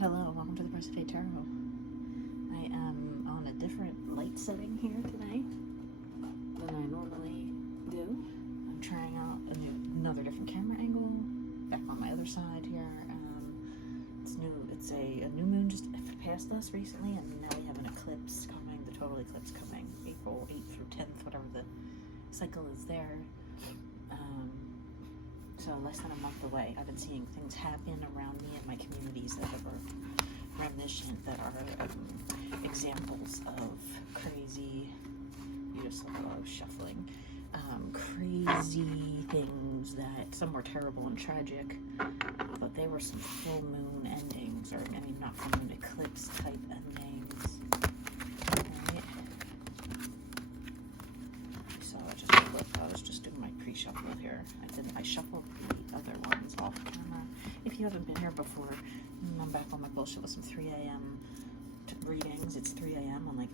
Hello, welcome to the Persephone Tarot. I am on a different light setting here today than I normally do. I'm trying out another different camera angle, back on my other side here. It's new. It's a new moon just passed us recently, and now we have an eclipse coming, the total eclipse coming, April 8th through 10th, whatever the cycle is there. So less than a month away. I've been seeing things happen around me in my communities that are reminiscent, that are examples of crazy, you just love shuffling, crazy things that some were terrible and tragic, but they were some full moon endings, or I mean not full moon, eclipse type endings. Right? So I was just doing my pre-shuffle here. I shuffled the other ones off camera. If you haven't been here before, I'm back on my bullshit with some 3 a.m. readings. It's 3 a.m. on like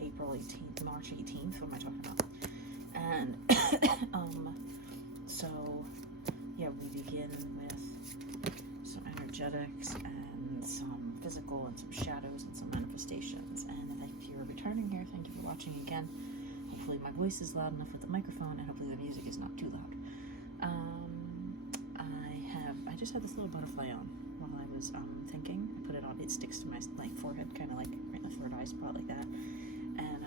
April 18th, March 18th. What am I talking about? And so yeah, we begin with some energetics and some physical and some shadows and some manifestations. And if you're returning here, thank you for watching again. Hopefully my voice is loud enough with the microphone, and hopefully the music is not too loud. I just had this little butterfly on while I was thinking. I put it on. It sticks to my forehead, kind of like right in the third eye spot, like that. And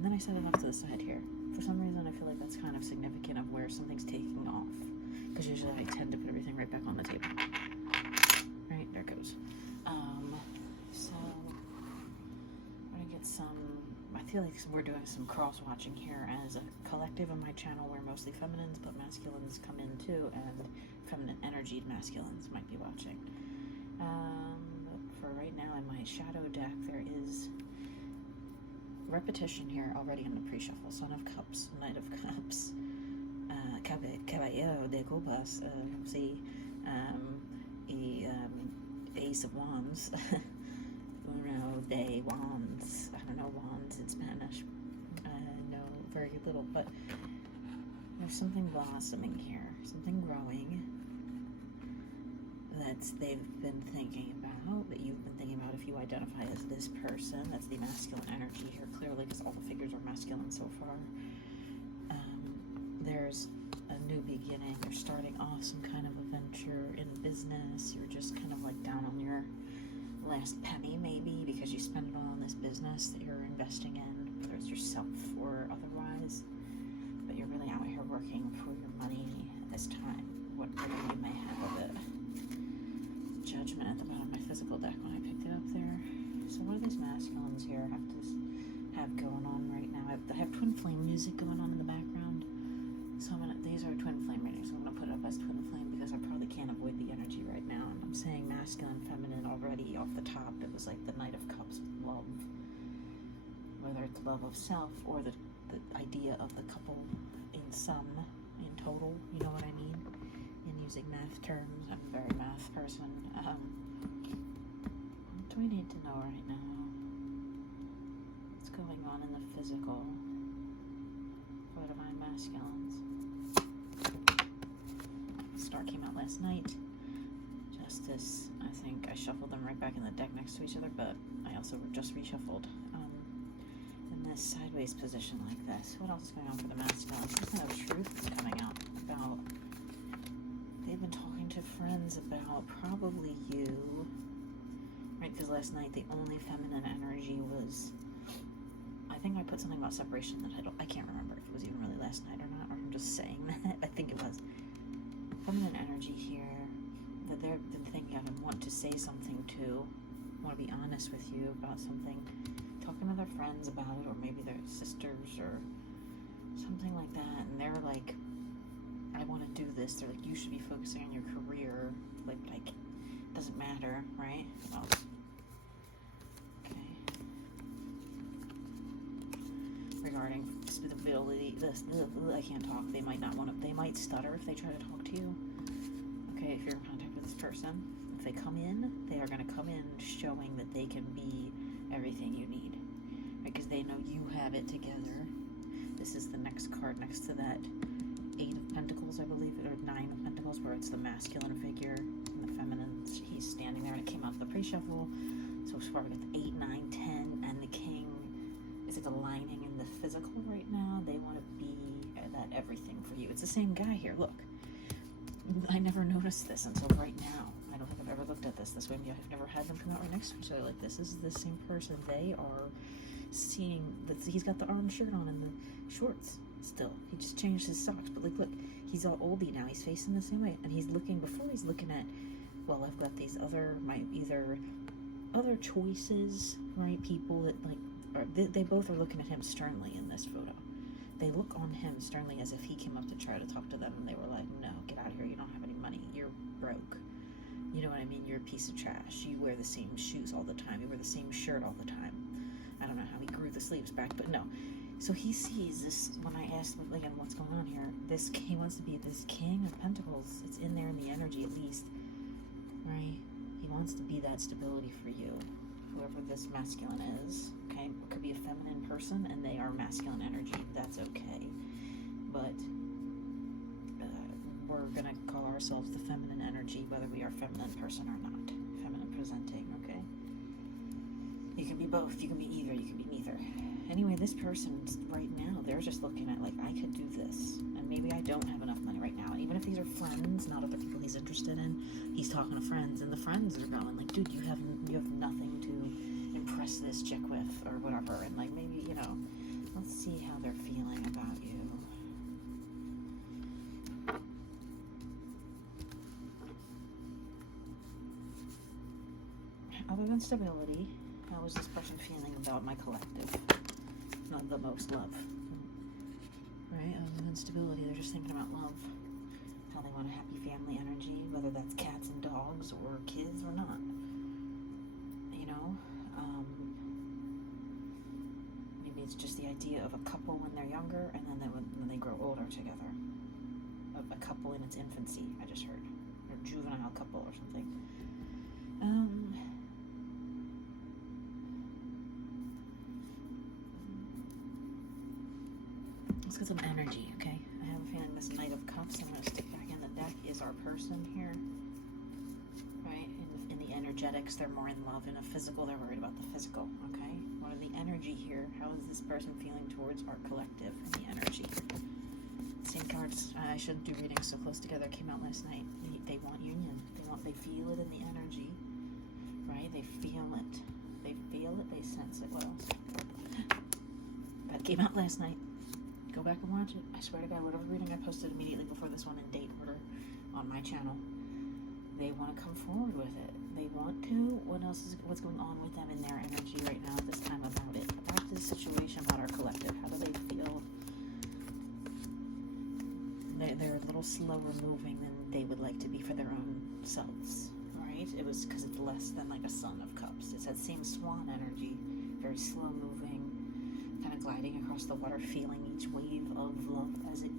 then I set it off to the side here. For some reason, I feel like that's kind of significant of where something's taking off. Because usually I tend to put everything right back on the table. Right, there it goes. So I'm gonna get some. I feel like we're doing some cross-watching here as a collective on my channel. We're mostly feminines, but masculines come in too, and feminine energied masculines might be watching. But for right now, in my shadow deck, there is repetition here already in the pre-shuffle. Son of Cups, Knight of Cups, Caballero de Copas, Ace of Wands, Uno de Wands. I don't know wands in Spanish. I know very little, but there's something blossoming here, something growing that they've been thinking about, that you've been thinking about if you identify as this person. That's the masculine energy here, clearly, because all the figures are masculine so far. There's a new beginning. You're starting off some kind of a venture in business. You're just kind of like down on your last penny, maybe, because you spend it all on this business that you're investing in, whether it's yourself or otherwise. But you're really out here working for your money at this time, whatever you may have of it. Judgment at the bottom of my physical deck when I picked it up there. So what do these masculines here have going on right now? I have twin flame music going on in the background. So these are twin flame readings, so I'm going to put it up as twin flame because I probably can't avoid the energy right now. And I'm saying masculine, feminine already off the top. It was like the Knight of Cups, love. Whether it's love of self or the idea of the couple in total, you know what I mean? In using math terms, I'm a very math person. What do I need to know right now? What's going on in the physical for divine masculines? Star came out last night. Justice, I think I shuffled them right back in the deck next to each other, but I also just reshuffled in this sideways position like this. What else is going on for the masculines? Some kind of truth is coming out about, they've been talking to friends about probably you, right? Because last night the only feminine energy was, I think I put something about separation that I can't remember if it was even really last night or not, or I'm just saying that. I think it was. Feminine energy here that they've been thinking of and want to say something to, want to be honest with you about something, talking to their friends about it, or maybe their sisters or something like that, and they're like, I want to do this. They're like, you should be focusing on your career, like it doesn't matter, right? Oh. Okay. Regarding stability, I can't talk. They might not want to. They might stutter if they try to talk to you. Okay, if you're in contact with this person, if they come in, they are going to come in showing that they can be everything you need, because they know you have it together. This is the next card next to that 8 of Pentacles, I believe, or 9 of Pentacles, where it's the masculine figure and the feminine. He's standing there in a reshuffle. So far we got the 8, 9, 10, and the king is like aligning in the physical right now. They want to be that everything for you. It's the same guy here. Look, I never noticed this until right now. I don't think I've ever looked at this way. I've never had them come out right next to each other like this. This is the same person. They are seeing that he's got the orange shirt on and the shorts still. He just changed his socks, but like, look, he's all oldie now. He's facing the same way, and he's looking, before he's looking at, well, I've got these other, other choices, right? People that they both are looking at him sternly in this photo. They look on him sternly as if he came up to try to talk to them, and they were like, no, get out of here. You don't have any money. You're broke. You know what I mean? You're a piece of trash. You wear the same shoes all the time. You wear the same shirt all the time. I don't know how he grew the sleeves back, but no. So he sees this, when I asked, again, what's going on here, he wants to be this King of Pentacles. It's in there in the energy, at least, right? He wants to be that stability for you, whoever this masculine is, okay? It could be a feminine person, and they are masculine energy. That's okay. But we're going to call ourselves the feminine energy, whether we are a feminine person or not. Feminine presenting, okay? You can be both. You can be either. You can be neither. Anyway, this person right now, they're just looking at, like, I could do this, and maybe I don't have enough money right now. And even if these are friends, not other people he's interested in, he's talking to friends, and the friends are going, like, dude, you have nothing to impress this chick with, or whatever. And, like, maybe, you know, let's see how they're feeling about you. Other than stability, how is this person feeling about my collective? Not the most love, right? Other than stability, they're just thinking about love, how they want a happy family energy, whether that's cats and dogs or kids or not. You know, maybe it's just the idea of a couple when they're younger, and then when they grow older together. A couple in its infancy, I just heard, or juvenile couple or something. Let's get some energy, okay? I have a feeling this Knight of Cups, I'm going to stick back in the deck, is our person here, right? In the energetics, they're more in love. In a physical, they're worried about the physical, okay? What are the energy here? How is this person feeling towards our collective and the energy? Same cards. I shouldn't do readings so close together. Came out last night. They want union. They feel it in the energy, right? They feel it. They feel it. They sense it. What else? That came out last night. Go back and watch it. I swear to God, whatever reading I posted immediately before this one in date order on my channel, they want to come forward with it. They want to. What's going on with them in their energy right now at this time about it? About this situation, about our collective. How do they feel? They're a little slower moving than they would like to be for their own selves, right? It was because it's less than like a Son of Cups. It's that same swan energy, very slow moving, kind of gliding across the water, feeling each wave of love as it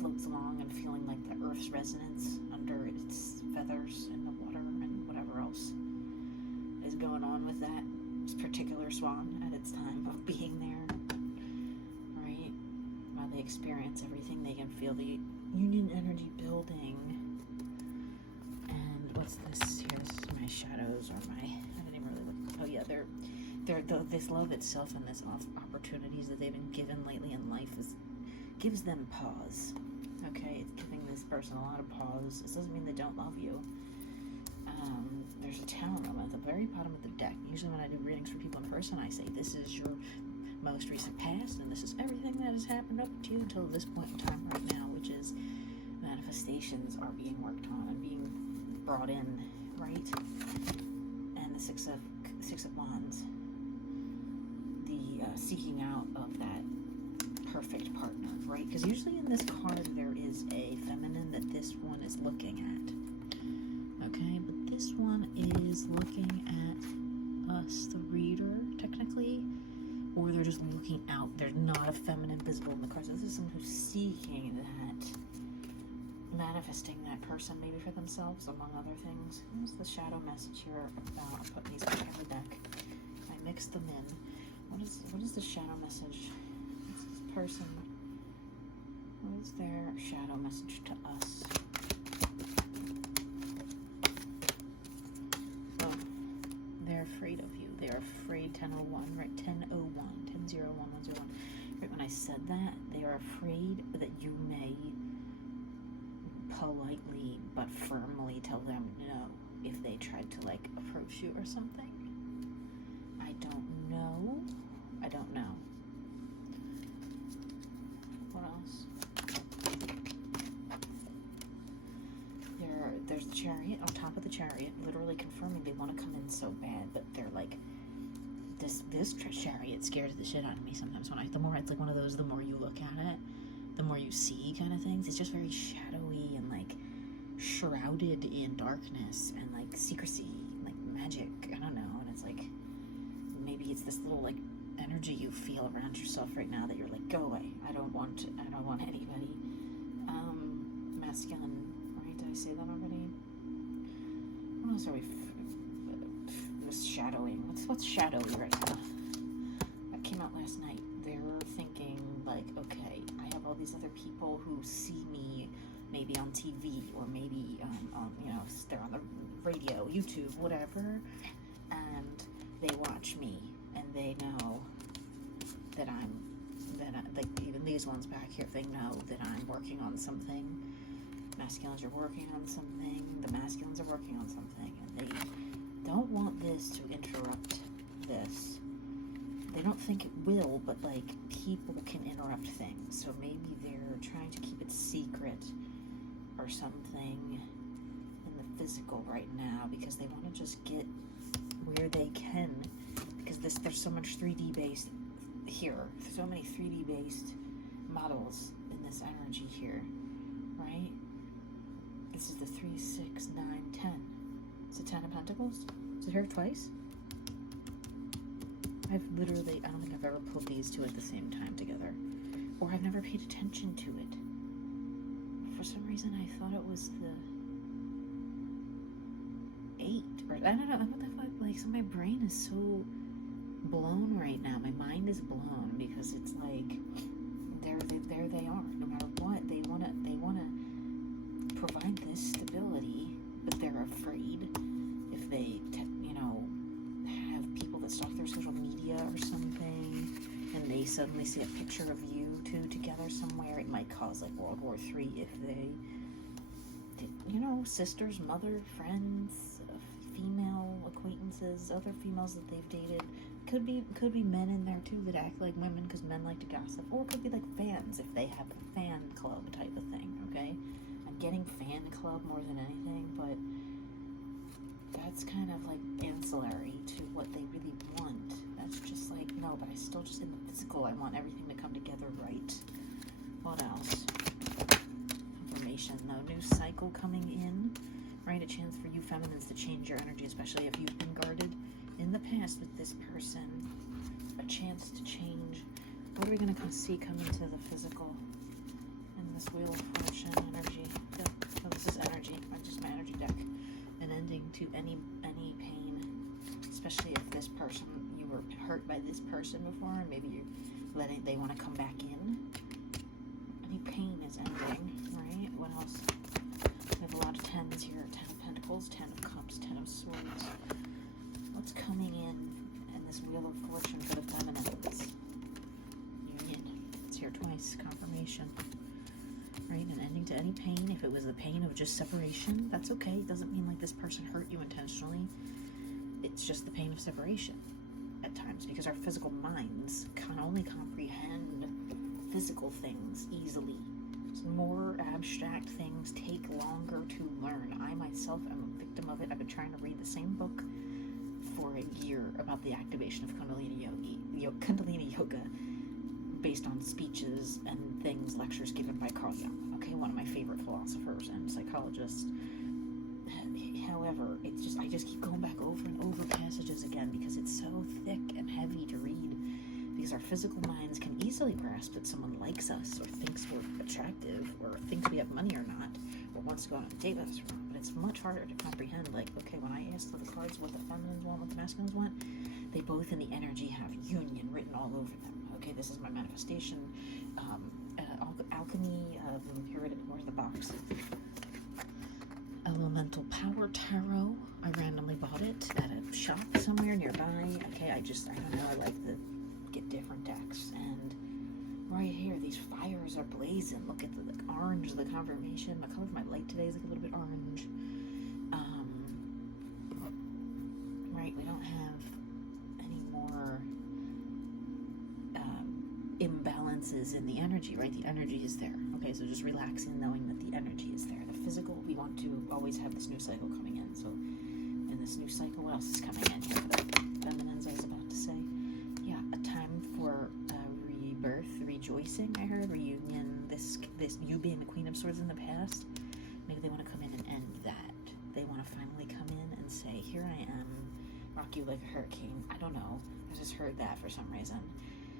floats along and feeling like the earth's resonance under its feathers in the water and whatever else is going on with that particular swan at its time of being there, right? While they experience everything, they can feel the union energy building. And what's this here? This is my shadows, or I didn't even really look. Oh yeah, this love itself and this opportunities that they've been given lately in life gives them pause. Okay, it's giving this person a lot of pause. This doesn't mean they don't love you. There's a Tower at the very bottom of the deck. Usually when I do readings for people in person, I say this is your most recent past, and this is everything that has happened up to you until this point in time right now, which is manifestations are being worked on and being brought in, right? And the Six of Wands, the seeking out of that perfect partner, right? Because usually in this card there is a feminine that this one is looking at, okay? But this one is looking at us, the reader, technically, or they're just looking out. There's not a feminine visible in the cards. This is someone who's seeking that, manifesting that person maybe for themselves, among other things. What's the shadow message here about? I put these back in the deck. I mixed them in. What is the shadow message? What's this person? What is their shadow message to us? Oh, they are afraid. 1001, right? 1001, 1001, 101. Right when I said that, they are afraid that you may politely but firmly tell them no if they tried to like approach you or something. I don't know. What else? There's the Chariot on top of the Chariot, literally confirming they want to come in so bad, but they're like, this Chariot scares the shit out of me sometimes. The more it's like one of those, the more you look at it, the more you see kind of things. It's just very shadowy and like shrouded in darkness and like secrecy, like magic. I don't know. And it's like, maybe it's this little like energy you feel around yourself right now that you're like, go away. I don't want anybody. Masculine. Did I say that already? What else are we? This shadowing. What's shadowy right now? That came out last night. They're thinking like, okay, I have all these other people who see me, maybe on TV or maybe on they're on the radio, YouTube, whatever, and they watch me and they know that like even these ones back here, they know that I'm working on something. Masculines are working on something, the masculines are working on something, and they don't want this to interrupt this. They don't think it will, but like people can interrupt things, so maybe they're trying to keep it secret or something in the physical right now because they want to just get where they can, because there's so much 3D based here, so many 3D based models in this energy here, right? This is the 3, 6, 9, 10. It's the 10 of Pentacles. Is it here twice? I don't think I've ever pulled these two at the same time together. Or I've never paid attention to it. For some reason I thought it was the 8. Or I don't know, what the fuck, like, so my brain is so blown right now. My mind is blown because it's like, there they are. No matter what, they wanna provide this stability, but they're afraid if they, have people that stalk their social media or something, and they suddenly see a picture of you two together somewhere, it might cause like World War III if they, sisters, mother, friends, female acquaintances, other females that they've dated. Could be men in there too that act like women because men like to gossip, or it could be like fans if they have a fan club type of thing. Okay. Getting fan club more than anything, but that's kind of like ancillary to what they really want. That's just like, no, but I still just in the physical, I want everything to come together right. What else? Information though, new cycle coming in, right? A chance for you feminines to change your energy, especially if you've been guarded in the past with this person. A chance to change. What are we going to see come into the physical in this Wheel of Fortune energy? So this is energy, just my energy deck. An ending to any pain, especially if this person, you were hurt by this person before, and maybe they want to come back in. Any pain is ending, right? What else? We have a lot of 10s here. 10 of Pentacles, 10 of Cups, 10 of Swords. What's coming in this Wheel of Fortune for the feminines? Union. It's here twice. Confirmation. Right? An ending to any pain. If it was the pain of just separation, that's okay. It doesn't mean like this person hurt you intentionally. It's just the pain of separation at times, because our physical minds can only comprehend physical things easily. More abstract things take longer to learn. I myself am a victim of it. I've been trying to read the same book for a year about the activation of Kundalini Yoga based on speeches and things, lectures given by Carl Jung, okay, one of my favorite philosophers and psychologists. However, I just keep going back over and over passages again because it's so thick and heavy to read, because our physical minds can easily grasp that someone likes us or thinks we're attractive or thinks we have money or not, or wants to go on a date with us or not. But it's much harder to comprehend, like, okay, when I asked for the cards what the feminines want, what the masculines want, they both in the energy have union written all over them. Okay, this is my manifestation. Alchemy, where's the box? Elemental Power Tarot. I randomly bought it at a shop somewhere nearby. Okay, I don't know, I like to get different decks. And right here, these fires are blazing. Look at the orange, the confirmation. The color of my light today is like a little bit orange. Right, we don't have any more imbalances in the energy, right? The energy is there. Okay, so just relaxing, knowing that the energy is there. The physical, we want to always have this new cycle coming in. So in this new cycle, what else is coming in here for the feminines, I was about to say? Yeah, a time for rebirth, rejoicing, I heard, reunion, this you being the Queen of Swords in the past. Maybe they want to come in and end that. They want to finally come in and say, here I am, rock you like a hurricane. I don't know. I just heard that for some reason.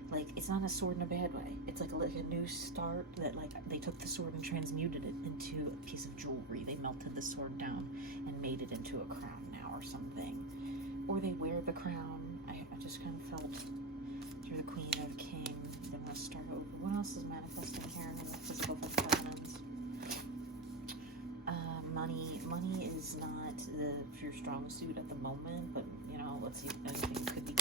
Like, it's not a sword in a bad way. It's like a new start that, like, they took the sword and transmuted it into a piece of jewelry. They melted the sword down and made it into a crown now or something. Or they wear the crown. I just kind of felt you're the Queen of King. They want to start over. What else is manifesting here in the physical feminines? Money is not your strong suit at the moment, but, you know, let's see, anything could be.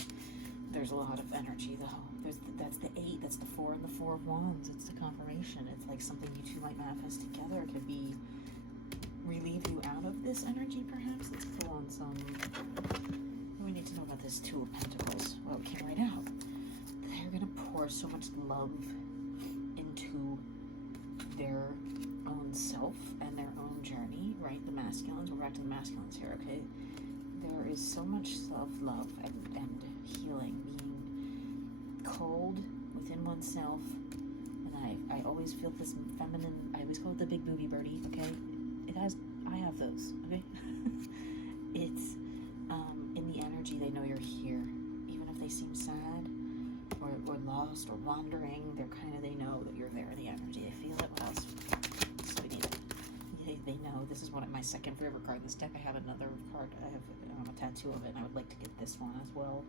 There's a lot of energy, though. That's the 8, that's the 4, and the 4 of Wands. It's the confirmation. It's like something you two might manifest together. It could be relieve you out of this energy, perhaps. Let's pull on some. What do we need to know about this 2 of Pentacles? Well, it came right out. They're going to pour so much love into their own self and their own journey, right? The masculines. We're back to the masculines here, okay? There is so much self-love and healing, being cold within oneself. And I always feel this feminine, I always call it the big booby birdie, okay? I have those, okay? It's, in the energy, they know you're here. Even if they seem sad or lost or wandering, they know that you're there in the energy. They feel it. What else? So we need it. They know. This is my second favorite card in this deck. I have another card. I have a tattoo of it, and I would like to get this one as well.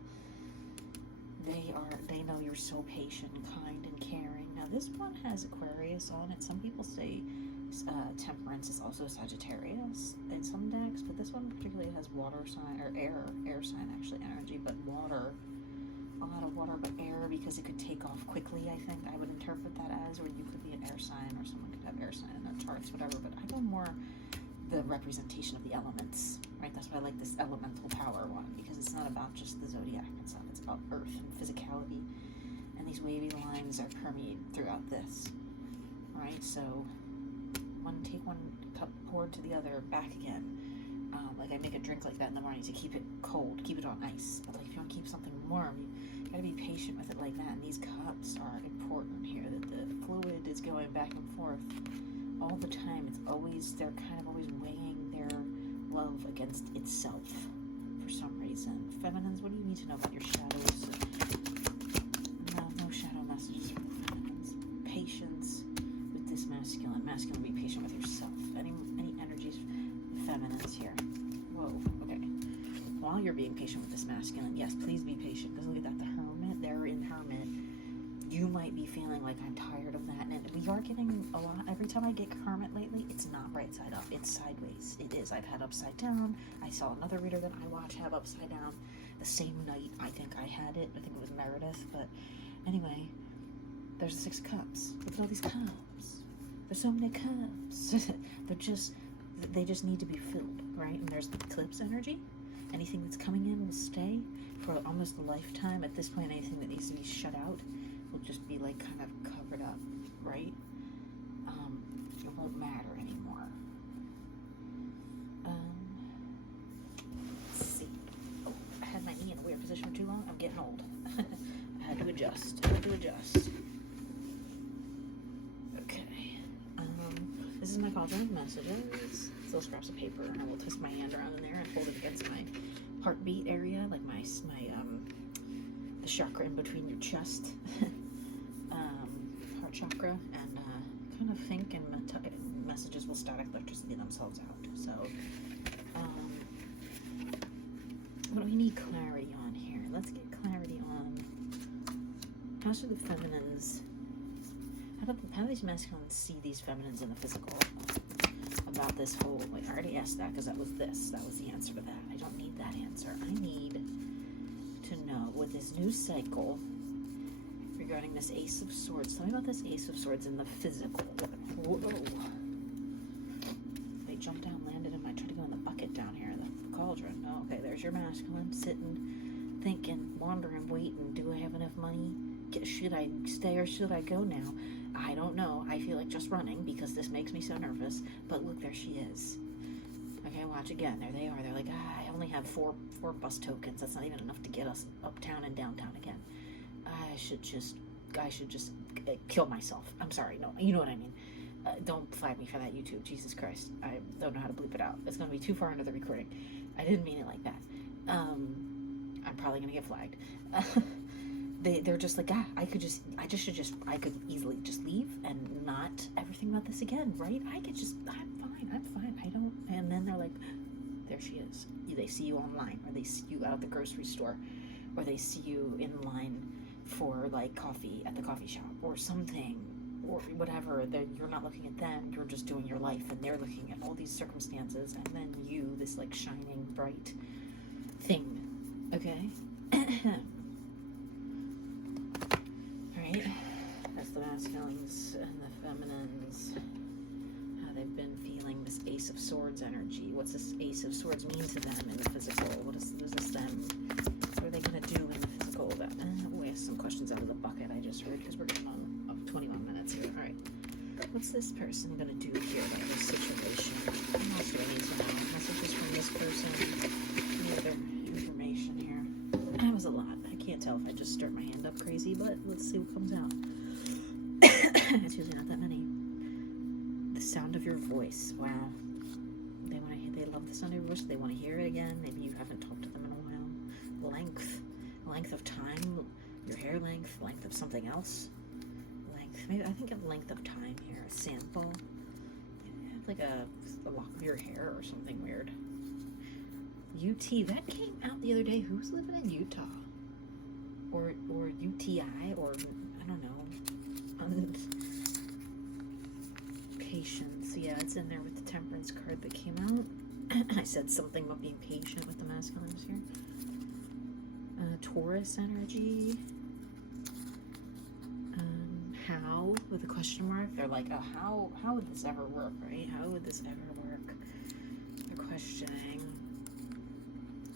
They know you're so patient, kind, and caring. Now this one has Aquarius on it. Some people say Temperance is also Sagittarius in some decks, but this one particularly has water sign, or air sign actually energy, but water. A lot of water, but air, because it could take off quickly, I think I would interpret that as, or you could be an air sign, or someone could have air sign in their charts, whatever, but I go more the representation of the elements, right? That's why I like this elemental power one, because it's not about just the zodiac and stuff, it's about earth and physicality, and these wavy lines are permeated throughout this, right? So, take one cup, pour to the other, back again. Like I make a drink like that in the morning to keep it cold, keep it on ice. But like if you want to keep something warm, you gotta be patient with it like that. And these cups are important here, that the fluid is going back and forth all the time. It's always, they're kind of always weighing their love against itself for some reason. Feminines, what do you need to know about your shadows? No shadow messages from the feminines. Patience with this masculine. Masculine, be patient with yourself. Any energies, feminines here. Whoa, okay. While you're being patient with this masculine, yes, please be patient, because look at that, the hermit, they're in hermit. You might be feeling like I'm tired of that, and we are getting a lot. Every time I get hermit lately, it's not right side up, it's sideways. It is. I've had upside down. I saw another reader that I watch have upside down the same night. I think I had it. I think it was Meredith, but anyway, there's the 6 cups. Look at all these cups. There's so many cups. They just need to be filled, right? And there's the eclipse energy. Anything that's coming in will stay for almost a lifetime. At this point, anything that needs to be shut out will just be like kind of covered up, right? It won't matter anymore. Let's see. Oh, I had my knee in a weird position for too long. I'm getting old. I had to adjust. Okay. This is my cauldron messages. Little scraps of paper, and I will twist my hand around in there and hold it against my heartbeat area, like my the chakra in between your chest, heart chakra, and kind of think, and messages will static electricity themselves out. So, what do we need clarity on here? Let's get clarity on how should the feminines, how do these masculines see these feminines in the physical? About this whole, wait, I already asked that because that was the answer to that. I don't need that answer. I need to know with this new cycle regarding this Ace of Swords. Tell me about this Ace of Swords in the physical. Whoa. They jumped down, landed in my, tried to go in the bucket down here, the cauldron. Oh, okay, there's your masculine, sitting, thinking, wandering, waiting. Do I have enough money? Should I stay or should I go now? I don't know. I feel like just running because this makes me so nervous. But look, there she is. Okay, watch again. There they are. They're like, I only have four bus tokens. That's not even enough to get us uptown and downtown again. I should just kill myself. I'm sorry. No, you know what I mean. Don't flag me for that, YouTube. Jesus Christ. I don't know how to bleep it out. It's going to be too far into the recording. I didn't mean it like that. I'm probably going to get flagged. They're just like, I could easily just leave and not ever think about this again, right? I'm fine. I don't. And then they're like, there she is. They see you online, or they see you out at the grocery store, or they see you in line for like coffee at the coffee shop or something, or whatever. You're not looking at them, you're just doing your life, and they're looking at all these circumstances, and then you, this like shining bright thing. Okay. Right? That's the masculines and the feminines. How they've been feeling this Ace of Swords energy. What's this Ace of Swords mean to them in the physical? What is this them? What are they going to do in the physical? We'll ask some questions out of the bucket I just heard, because we're getting on 21 minutes here. Alright. What's this person going to do here in this situation? What else do I need to know? Messages from this person? Any other information here? That was a lot. I can't tell if I just stirred my hand up crazy, but let's see what comes out. It's usually not that many. The sound of your voice. Wow. They love the sound of your voice. They want to hear it again. Maybe you haven't talked to them in a while. Length of time. Your hair length. Length of something else. Maybe I think of length of time here. A sample. Like a lock of your hair or something weird. UT. That came out the other day. Who's living in Utah? Or UTI, or I don't know. Patience. Yeah, it's in there with the Temperance card that came out. I said something about being patient with the masculines here. Taurus energy. How, with a question mark? They're like, oh, how would this ever work, right? How would this ever work? They're questioning.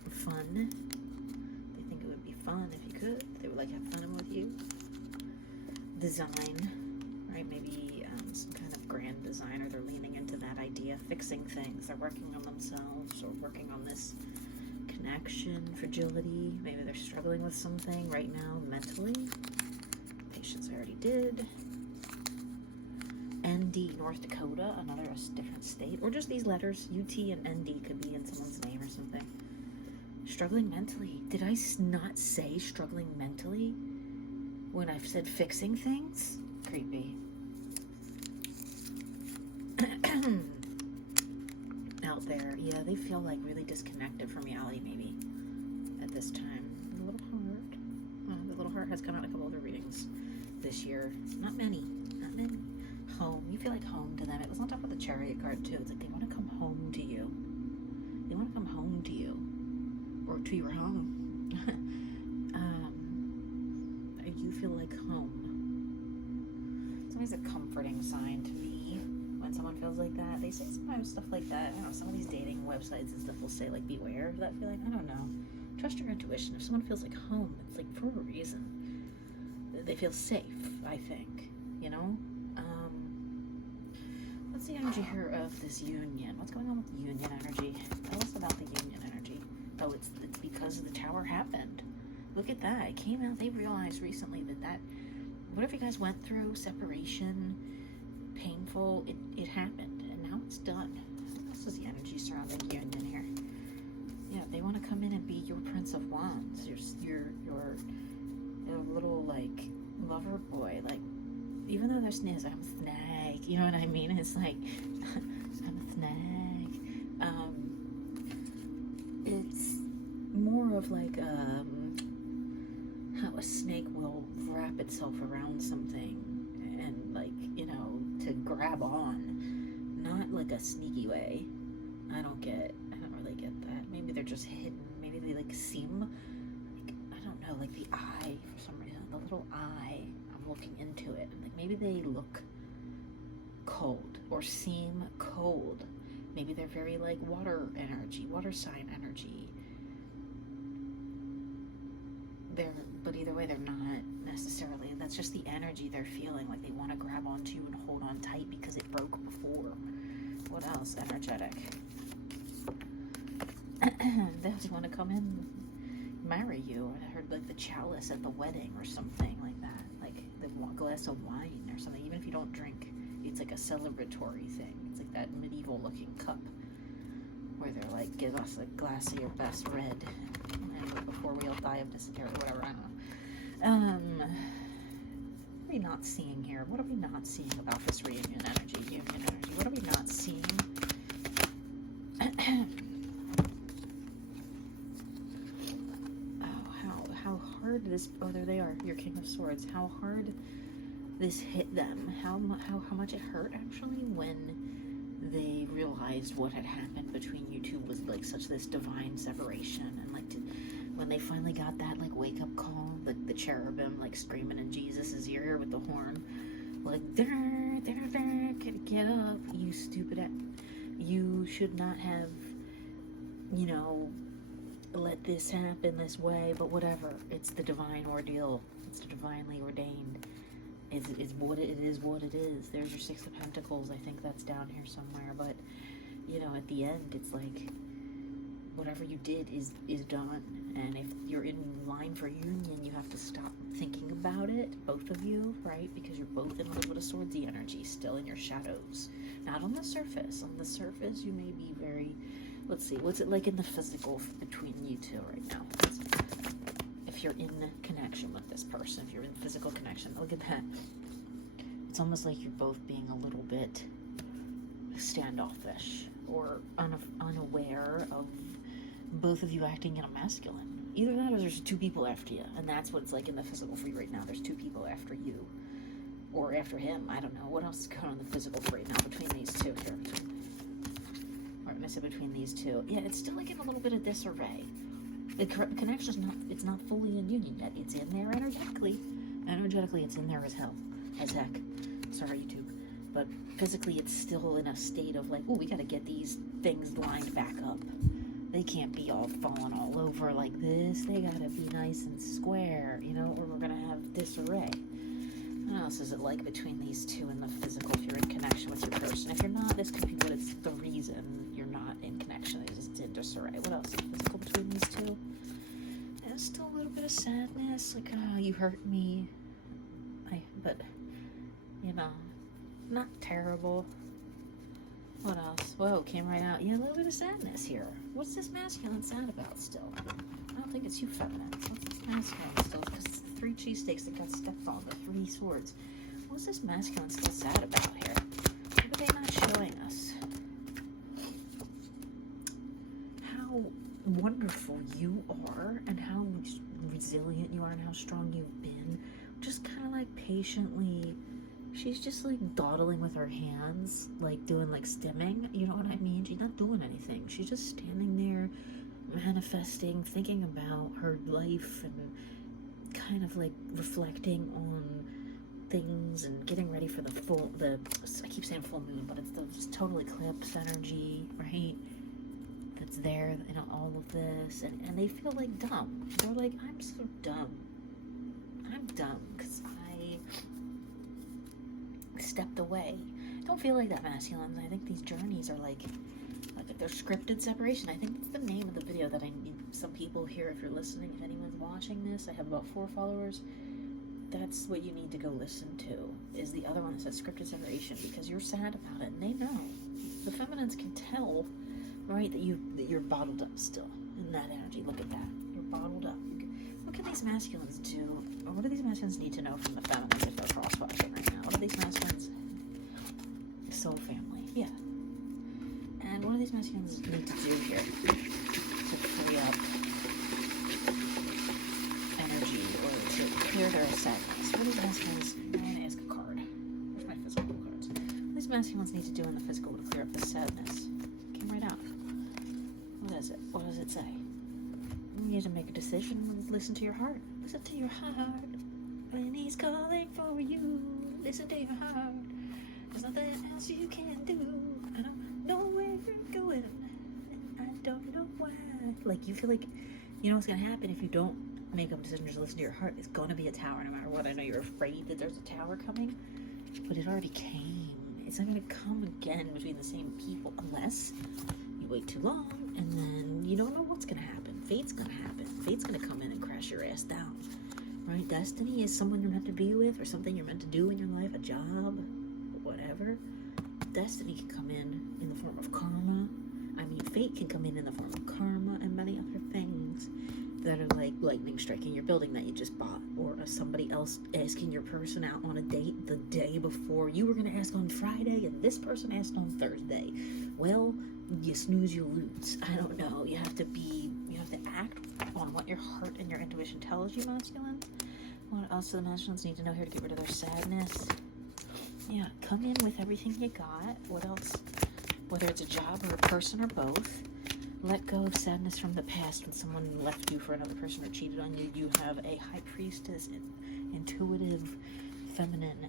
Fun. They think it would be fun if you could. They would like have fun with you. Design, right? Maybe some kind of grand design, or they're leaning into that idea, fixing things. They're working on themselves, or working on this connection, fragility. Maybe they're struggling with something right now mentally. Patience I already did. ND, North Dakota, another different state, or just these letters. UT and ND could be in someone's name or something. Struggling mentally. Did I not say struggling mentally when I've said fixing things? Creepy. Out there. Yeah, they feel like really disconnected from reality maybe at this time. The little heart. The little heart has come out in a couple other readings this year. Not many. Home. You feel like home to them. It was on top of the Chariot card too. It's like they want to come home to you. They want to come home to you. Or to your home. You feel like home. It's always a comforting sign to me when someone feels like that. They say sometimes stuff like that. I don't know, some of these dating websites and stuff will say like beware of that feeling. I don't know. Trust your intuition. If someone feels like home, it's like for a reason. They feel safe, I think. You know? What's the energy here of this union? What's going on with the union energy? Tell us about the union energy. Oh, it's because the tower happened. Look at that. It came out. They realized recently that whatever you guys went through, separation, painful, it happened. And now it's done. What else is the energy surrounding union here? Yeah, they want to come in and be your Prince of Wands. Your little, like, lover boy. Like, even though there's Sniz, I'm a snag. You know what I mean? It's like, I'm a snag. It's more of like how a snake will wrap itself around something and, like, you know, to grab on. Not like a sneaky way. I don't really get that. Maybe they're just hidden. Maybe they like seem like, I don't know, like the eye, for some reason, the little eye, I'm looking into it, and like maybe they look cold or seem cold. Maybe they're very like water energy, water sign energy. But either way, they're not necessarily. That's just the energy they're feeling. Like they want to grab onto you and hold on tight because it broke before. What else? Energetic. They just want to come in, marry you. I heard like the chalice at the wedding or something like that. Like the glass of wine or something. Even if you don't drink, it's like a celebratory thing. It's like that medieval looking cup where they're like, give us a glass of your best red and before we all die of dysentery or whatever. I don't know. What are we not seeing here? What are we not seeing about this reunion energy? Union energy. What are we not seeing? How hard this, oh, there they are, your King of Swords. How hard this hit them. How much it hurt actually when they realized what had happened between you two was like such this divine separation, and like when they finally got that like wake up call, the cherubim like screaming in Jesus's ear with the horn, like get up, you stupid, you should not have, you know, let this happen this way, but whatever, it's the divine ordeal, it's the divinely ordained. Is what it is. What it is. There's your Six of Pentacles. I think that's down here somewhere. But you know, at the end, it's like whatever you did is done. And if you're in line for union, you have to stop thinking about it, both of you, right? Because you're both in a little bit of swordsy energy, still in your shadows. Not on the surface. On the surface, you may be very. Let's see. What's it like in the physical between you two right now? If you're in connection with this person, if you're in physical connection, look at that. It's almost like you're both being a little bit standoffish or unaware of both of you acting in a masculine. Either that or there's two people after you, and that's what it's like in the physical for you right now. There's two people after you, or after him. I don't know. What else is going on in the physical for right now between these two here? Or I said between these two. Yeah, it's still like in a little bit of disarray. The connection's it's not fully in union yet. It's in there energetically. Energetically, it's in there as hell. As heck. Sorry, YouTube. But physically, it's still in a state of like, oh, we gotta get these things lined back up. They can't be all falling all over like this. They gotta be nice and square, you know, or we're gonna have disarray. What else is it like between these two in the physical if you're in connection with your person? If you're not, this could be what it's the reason you're not in connection. It's just in disarray. What else is physical between these two? There's still a little bit of sadness, like, oh, you hurt me. But, you know, not terrible. What else? Whoa, came right out. Yeah, a little bit of sadness here. What's this masculine sad about still? I don't think it's you feminine. What's this masculine still? Because it's the 3 cheesesteaks that got stepped on, the 3 swords. What's this masculine still sad about here? What are they not showing us? How wonderful you are, and how resilient you are, and how strong you've been. Just kind of like patiently, she's just like dawdling with her hands, like doing like stimming, you know what I mean? She's not doing anything. She's just standing there, manifesting, thinking about her life, and kind of like reflecting on things and getting ready for I keep saying full moon, but it's the total eclipse energy, right? That's there in all of this, and they feel like dumb. They're like, I'm so dumb. I'm dumb because I stepped away. Don't feel like that, masculines. I think these journeys are like they're scripted separation. I think that's the name of the video that I need some people here, if you're listening, if anyone's watching this. I have about 4 followers. That's what you need to go listen to, is the other one that says scripted separation, because you're sad about it, and they know. The feminines can tell, right, that you're bottled up still in that energy. Look at that. You're bottled up. What can these masculines do? Or what do these masculines need to know from the feminines if they're cross-watching right now? What do these masculines? Soul family. Yeah. And what do these masculines need to do here to free up energy or to clear their sadness? What do these masculines... I'm going to ask a card. Where's my physical cards? What do these masculines need to do in the physical to clear up the sadness? Came right out. What is it? What does it say? You have to make a decision and listen to your heart. Listen to your heart when he's calling for you. Listen to your heart. There's nothing else you can do. I don't know where you're going. I don't know why. Like, you feel like, you know what's going to happen if you don't make up decisions to listen to your heart? It's going to be a tower no matter what. I know you're afraid that there's a tower coming, but it already came. It's not going to come again between the same people unless you wait too long, and then you don't know what's going to happen. Fate's going to happen. Fate's going to come in and crash your ass down, right? Destiny is someone you're meant to be with or something you're meant to do in your life, a job, whatever. Destiny can come in the form of karma. I mean, fate can come in the form of karma and many other things that are like lightning striking your building that you just bought, or somebody else asking your person out on a date the day before. You were going to ask on Friday and this person asked on Thursday. Well, you snooze, you lose. I don't know. You have to act on what your heart and your intuition tells you, masculines. What else do the masculines need to know here to get rid of their sadness? Yeah, come in with everything you got. What else? Whether it's a job or a person or both. Let go of sadness from the past when someone left you for another person or cheated on you. You have a high priestess, intuitive, feminine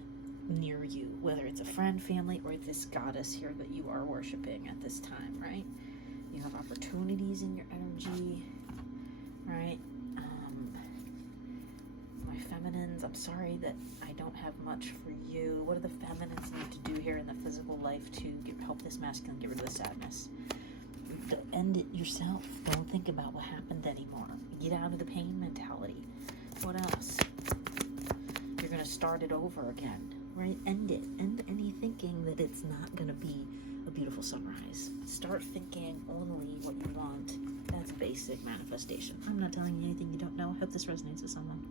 near you. Whether it's a friend, family, or this goddess here that you are worshiping at this time, right? You have opportunities in your energy, right? My feminines, I'm sorry that I don't have much for you. What do the feminines need to do here in the physical life to help this masculine get rid of the sadness? End it yourself. Don't think about what happened anymore. Get out of the pain mentality. What else? You're going to start it over again, right? End it. End any thinking that it's not going to be a beautiful sunrise. Start thinking only what you want. That's basic manifestation. I'm not telling you anything you don't know. I hope this resonates with someone.